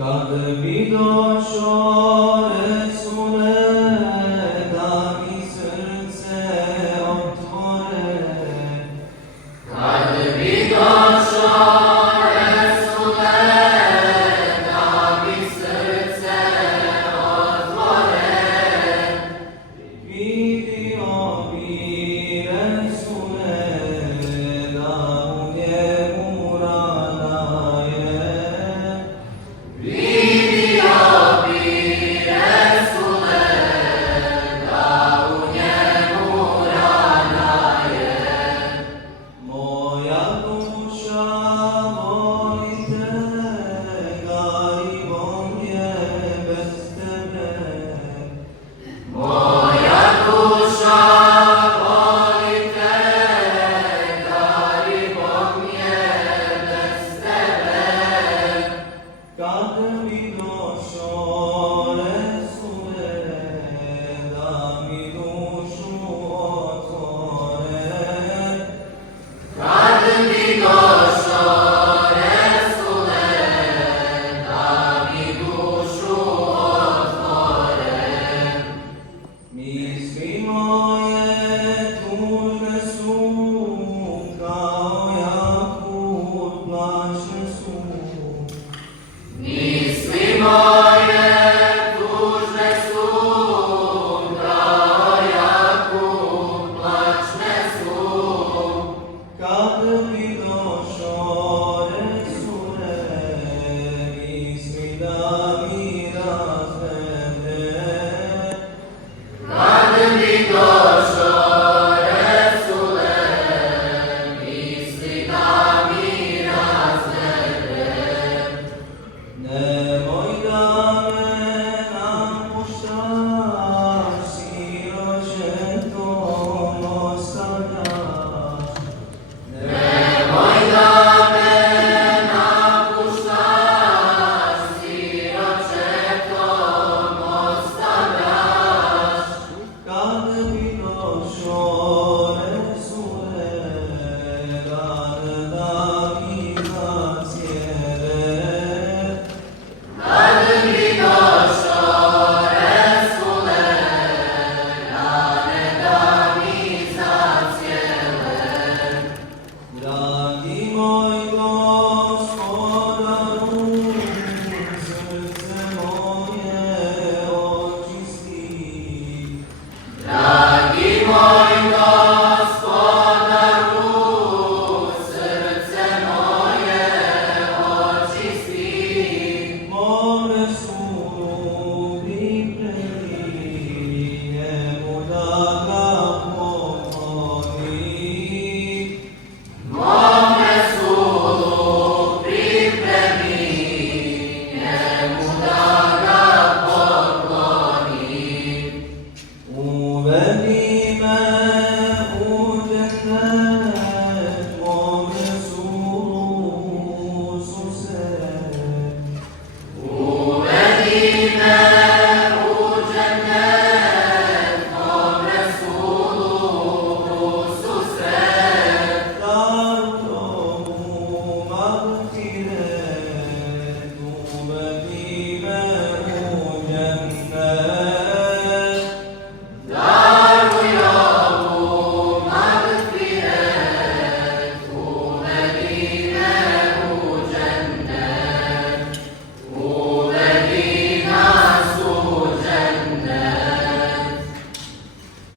Kad bi došao Resule, da mi srce otvore. Kad bi došao Resule, da mi srce otvore. Vidio bi Resule, da u njemu rana je. Vidio bi Resule, da u njemu rana je. Moja duša voli te, garivom je bez tebe. Moja duša voli te, garivom je bez tebe. Kad bi došao Resule, da mi dušu otvore. Kad bi došao Resule, da mi dušu otvore. Misli moje tužne su, kao jakut mlačne su. Misli moje tužne su, kao jakut mlačne su. Kad bi došao Resule, misli da mi razvede. Kad bi došao Resule, misli da mi razvede. Ne